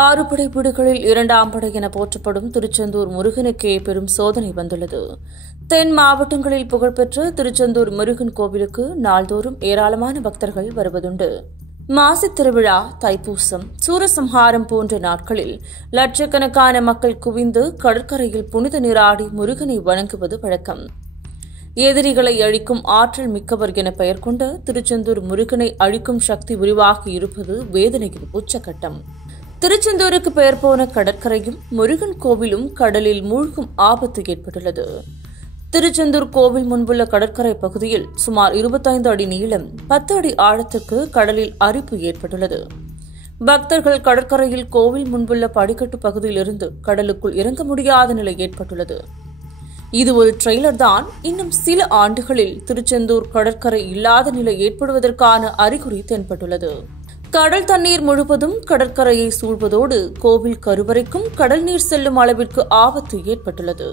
6 படை வீடுகளில் 2ஆம் படை என போற்றப்படும் திருச்செந்தூர் முருகனுக்கே பெரும் சோதனை வந்துள்ளது. தென் மாவட்டங்களில் புகழ்பெற்ற திருச்செந்தூர் முருகன் கோவிலுக்கு நாள்தோறும் ஏராளமான பக்தர்கள் வருவதுண்டு. மாசித் திருவிழா, தைப்பூசம், சூரசம்ஹாரம் போன்ற நாட்களில் லட்சக்கணக்கான மக்கள் குவிந்து கடற்கரையில் புனித நீராடி முருகனை வணங்குவது வழக்கம். எதிரிகளை அழிக்கும் ஆற்றல் மிக்கவர் என பெயர் கொண்ட திருச்செந்தூர் முருகனை அழிக்கும் சக்தி உருவாகி இருப்பது வேதனையின் உச்சகட்டம். திருச்செந்தூருக்கு பெயர் போன கடற்கரையும் முருகன் கோவிலும் கடலில் மூழ்கும் ஆபத்து ஏற்பட்டுள்ளது. திருச்செந்தூர் கோவில் முன்புள்ள கடற்கரை பகுதியில் சுமார் 25 அடி நீளம், 10 அடி ஆழத்துக்கு கடலில் அரிப்பு ஏற்பட்டுள்ளது. பக்தர்கள் கடற்கரையில் கோவில் முன்புள்ள படிக்கட்டு பகுதியிலிருந்து கடலுக்குள் இறங்க முடியாத நிலை ஏற்பட்டுள்ளது. இது ஒரு ட்ரெய்லர் தான். இன்னும் சில ஆண்டுகளில் திருச்செந்தூர் கடற்கரை இல்லாத நிலை ஏற்படுவதற்கான அறிகுறி தென்பட்டுள்ளது. கடல் தண்ணீர் முழுவதும் கடற்கரையை சூழ்வதோடு கோவில் கருவறைக்கும் கடல் நீர் செல்லும் அளவிற்கு ஆபத்து ஏற்பட்டுள்ளது.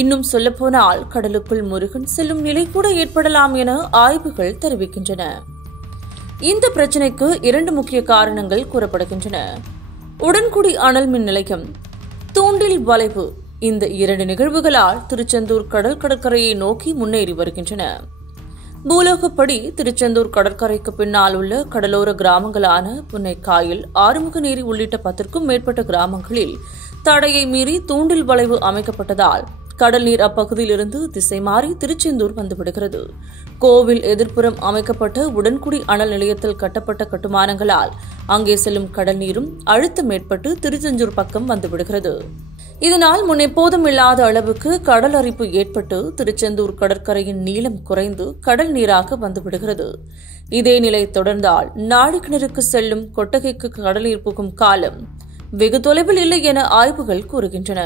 இன்னும் சொல்லப்போனால் கடலுக்குள் முருகன் செல்லும் நிலை கூட ஏற்படலாம் என ஆய்வுகள் தெரிவிக்கின்றன. இந்த பிரச்சினைக்கு 2 முக்கிய காரணங்கள் கூறப்படுகின்றன. உடன்குடி அனல் மின் நிலையம், தூண்டில் வளைவு. இந்த 2 நிகழ்வுகளால் திருச்செந்தூர் கடற்கரையை நோக்கி முன்னேறி வருகின்றன. பூலோகப்படி திருச்செந்தூர் கடற்கரைக்கு பின்னால் உள்ள கடலோர கிராமங்களான புன்னைக்காயல், ஆறுமுகநேரி உள்ளிட்ட 10க்கும் மேற்பட்ட கிராமங்களில் தடையை மீறி தூண்டில் வளைவு அமைக்கப்பட்டதால் கடல் நீர் அப்பகுதியிலிருந்து திசை மாறி திருச்செந்தூர் வந்துவிடுகிறது. கோவில் எதிர்ப்புறம் அமைக்கப்பட்ட உடன்குடி அனல் நிலையத்தில் கட்டப்பட்ட கட்டுமானங்களால் அங்கே செல்லும் கடல் நீரும் அழுத்தம் ஏற்பட்டு திருச்செந்தூர் பக்கம் வந்துவிடுகிறது. இதனால் முன்னெப்போதும் இல்லாத அளவுக்கு கடல் அரிப்பு ஏற்பட்டு திருச்செந்தூர் கடற்கரையின் நீளம் குறைந்து கடல் நீராக வந்துவிடுகிறது. இதே நிலை தொடர்ந்தால் நாழிக்கிணறுக்கு செல்லும் கொட்டகைக்கு கடல் நீர் புகும் காலம் வெகு தொலைவில் இல்லை என ஆய்வுகள் கூறுகின்றன.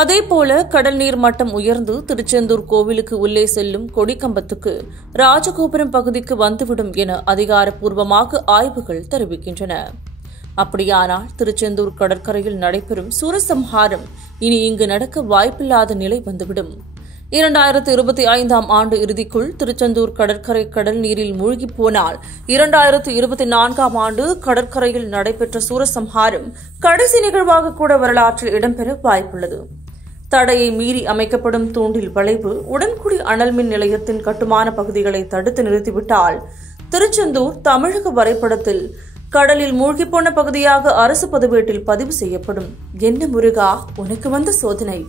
அதேபோல கடல் நீர் மட்டம் உயர்ந்து திருச்செந்தூர் கோவிலுக்கு உள்ளே செல்லும் கொடிக்கம்பத்துக்கு ராஜகோபுரம் பகுதிக்கு வந்துவிடும் என அதிகாரப்பூர்வமாக ஆய்வுகள் தெரிவிக்கின்றன. அப்படியானால் திருச்செந்தூர் கடற்கரையில் நடைபெறும் சூரசம்ஹாரம் இனி இங்கு நடக்க வாய்ப்பில்லாத நிலை வந்துவிடும். 2025ஆம் ஆண்டு இறுதிக்குள் திருச்செந்தூர் கடற்கரை கடல் நீரில் மூழ்கி போனால் 2024ஆம் ஆண்டு கடற்கரையில் நடைபெற்ற சூரசம்ஹாரம் கடைசி நிகழ்வாக கூட வரலாற்றில் இடம்பெற வாய்ப்புள்ளது. தடையை மீறி அமைக்கப்படும் தூண்டில் வளைவு, உடன்குடி அனல்மின் நிலையத்தின் கட்டுமான பகுதிகளை தடுத்து நிறுத்திவிட்டால் திருச்செந்தூர் தமிழக வரைபடத்தில் கடலில் மூழ்கிப்போன பகுதியாக அரசு பதிவேட்டில் பதிவு செய்யப்படும். என்ன முருகா, உனக்கு வந்த சோதனை!